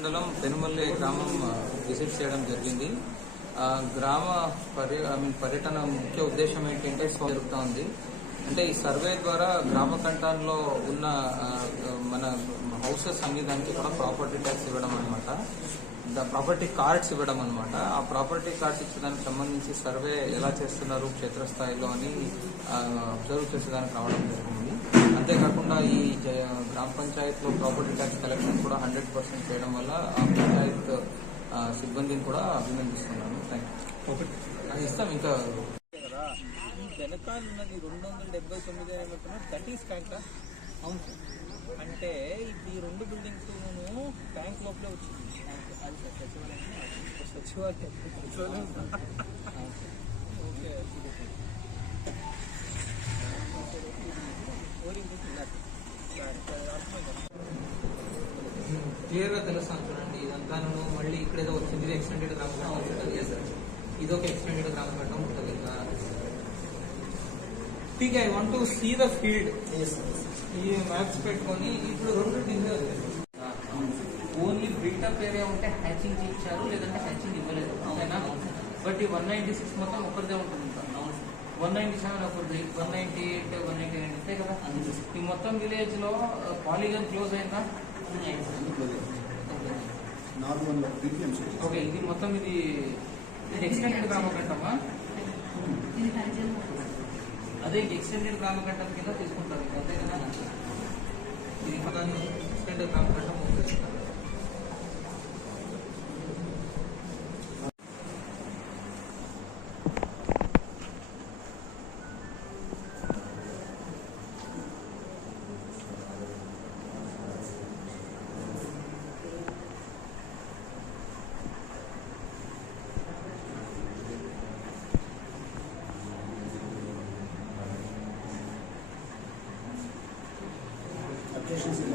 మండలం పెనుమల్లి గ్రామం విజిట్ చేయడం జరిగింది. గ్రామ పర్యటన ముఖ్య ఉద్దేశం ఏంటంటే జరుగుతూ ఉంది. అంటే ఈ సర్వే ద్వారా గ్రామ కంఠంలో ఉన్న మన హౌసెస్ అన్ని దానికి కూడా ప్రాపర్టీ ట్యాక్స్ ఇవ్వడం అనమాట, ప్రాపర్టీ కార్డ్స్ ఇవ్వడం అనమాట. ఆ ప్రాపర్టీ కార్డ్స్ ఇచ్చేదానికి సంబంధించి సర్వే ఎలా చేస్తున్నారు క్షేత్రస్థాయిలో అని అబ్జర్వ్ చేసేదానికి రావడం జరిగింది. అంతేకాకుండా ఈ గ్రామ పంచాయత్లో ప్రాపర్టీ ట్యాక్స్ కలెక్షన్ కూడా 100% చేయడం వల్ల ఆ పంచాయత్ సిబ్బందిని కూడా అభినందిస్తున్నాను. ఇస్తాం. ఇంకా వెనకాల ఉన్నది 279 ఏమంటున్నారు, దట్ ఈస్ ట్యాంక్. అవును సార్. అంటే ఈ రెండు బిల్డింగ్స్ ట్యాంక్ లోపలే వచ్చింది. సచివాలయం ఓకే. క్లియర్ గా తెలుస్తాను చూడండి. ఇదంతా మళ్ళీ ఇక్కడేదో వచ్చింది, ఎక్స్టెండెడ్ గ్రామ ఘట్టం ఉంటుంది. ఇదొక ఎక్స్టెండెడ్ గ్రామ ఘట్టం ఉంటుంది. ఠీక్, I want to see the field. ఈ మ్యాప్స్ పెట్టుకొని ఇప్పుడు రెండు డిజైన్ ఓన్లీ బిల్టప్ ఏరియా ఉంటే హ్యాచింగ్ ఇచ్చారు, లేదంటే హ్యాచింగ్ ఇవ్వలేదు. ఓకేనా? బట్ ఈ 196 మొత్తం ఒకరిదే ఉంటుంది. 197 ఒకరిది, 198, 199 అంతే కదా. ఈ మొత్తం విలేజ్ లో పాలిగన్ క్లోజ్ అయిందా? ఓకే. ఇది మొత్తం ఇది ఎక్స్టెండెడ్ గ్రామ ఘట్టమా? అదే ఎక్స్టెండెడ్ గ్రామ ఘట్టం కింద తీసుకుంటారు అంతే కదా. ఇది ఎక్స్టెండెడ్ గ్రామ ఘట్టం ఉపయోగిస్తారు. Applications in